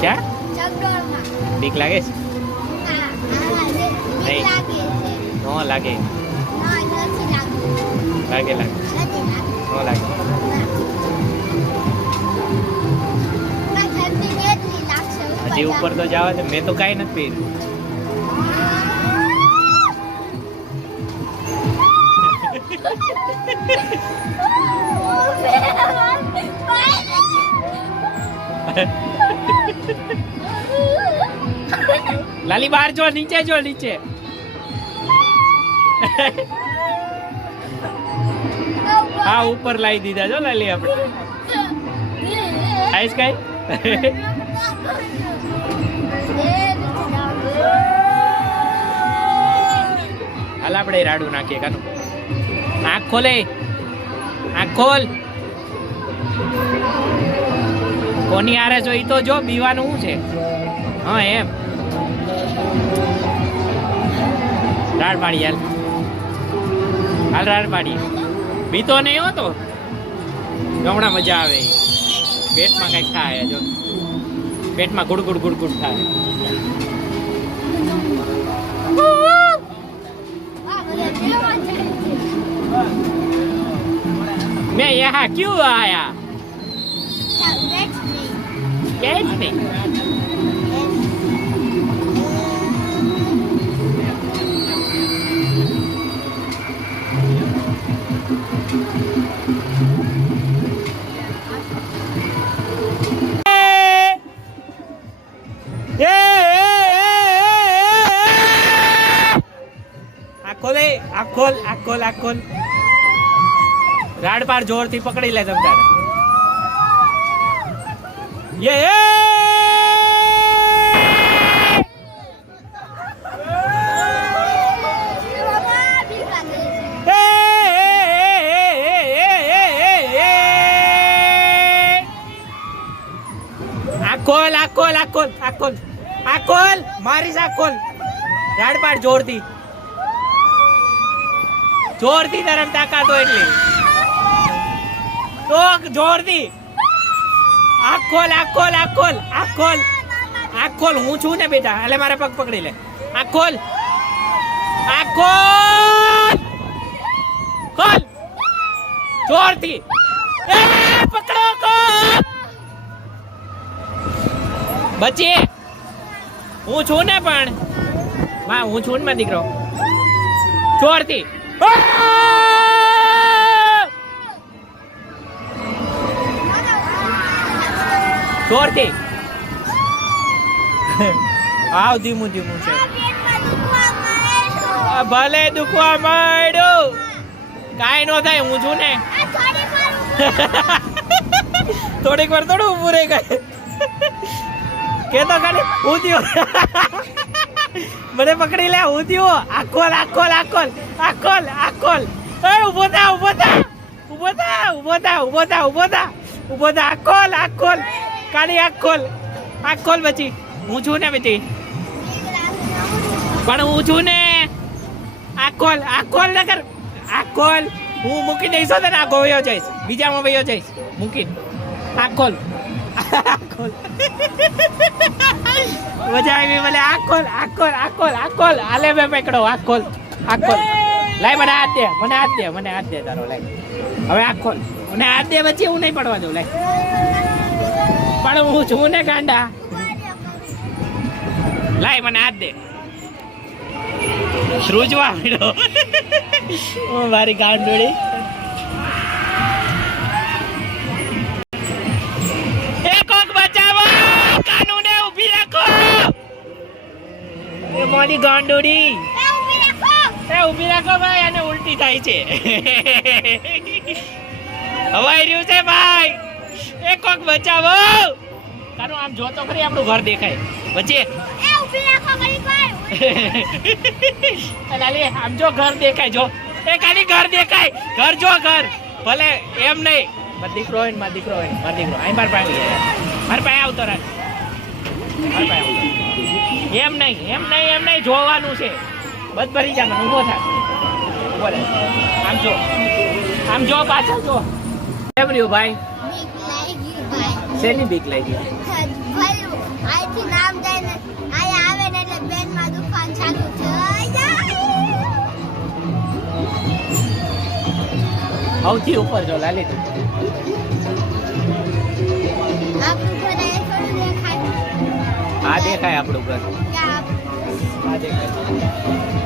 ક્યાં ચકડોળમાં. બીક લાગે છે? હા, બીક નહીં. લાગે છે. ન લાગે. ના, નથી લાગતું. લાગે લાગે નથી લાગતું. ન લાગે. ના, ઠંડી કેટલી લાગશે હજી ઉપર તો જવા દે. મેં તો કાંઈ નથી પહેર્યું. લાલી બહાર જો, નીચે જો, નીચે. હા ઉપર લાવી દીધા જો લાલી આપણે. આઈસ કઈ હાલ આપણે રાડું નાખીએ કાનું. આંખ ખોલે, આંખ ખોલ. કોની આરે જો ઈ તો જો, બીવાનું શું છે? હા એમ રાડ પાડી હાલ. હાલ રાડ પાડી. બીતો નહીં હોતો હમણાં મજા આવે. પેટમાં કઈક થાય જો, પેટમાં ગુડગુડ ગુડગુડ થાય. मैं यहाँ क्यों आया? कैच नहीं. આખોલ રાડ પાર જોરથી પકડી લે તમ તારે. આખોલ મારીશ. આખોલ રાડ પાર જોરથી તારે તાકાત હોય એટલી તો જોરથી. આખોલ હું છું ને બેટા. હાલે મારા પગ પકડી લે. આખોલ ખોલ જોરથી. પકડો બચી. હું છું ને પણ હું છું ને દીકરો. જોરથી જોરથી. આવ ધીમું છે. ભલે દુખવા માંડ્યું કાંઈ નો થાય. હું છું ને. થોડીક વાર થોડું ઊભું રહી ગયું. કેતો ખાલી હું થયું. મને પકડી લે. હું થયું. આખોલ ઉભો થા. આખોલ કાઢી. આખોલ બચી. હું છું ને બેટી. પણ હું છું ને. આખોલ નગર. આખોલ હું મૂકી દઈશ તો ને આગો વયો જઈશ. બીજામાં વયો જઈશ મૂકીને. આખોલ મજા આવી મને. આખોલ હાલે મેં પકડો. આખોલ લાય મને હાથ દે તારો. લાય હવે આખોલ મને હાથ દે. પછી હું નહીં પડવા દઉં. લાય પણ હું છું ને ગાંડા. લાય મને હાથ દે. શ્રુજવા મીડો મારી ગાંડોળી. મારી ગાંડોડી ઊભી રાખો ભાઈ. અને ઉલટી થાય છે. હવાઈ રહ્યું છે ભાઈ. એ કોક બચાવો. કાનો આમ જોતો ખરી આપણું ઘર દેખાય વચ્ચે. લાલી આમ જો ઘર દેખાય. જો એ ખાલી ઘર દેખાય. ઘર જો ઘર. ભલે એમ નહીં. મારો દીકરો હોય. અહીં માર પાસે આવતો રાખ. એમ નહીં જોવાનું છે. બસ ભરી જા. ઉભો થા. આમ જો પાછળ જો. કેમ રહ્યું ભાઈ? શેની બીક લાગી? સૌથી ઉપર જો લાલી તું. આપણું ઘર એ થોડું દેખાય આ દેખાય આપણું ઘર. કે આ આ દેખાય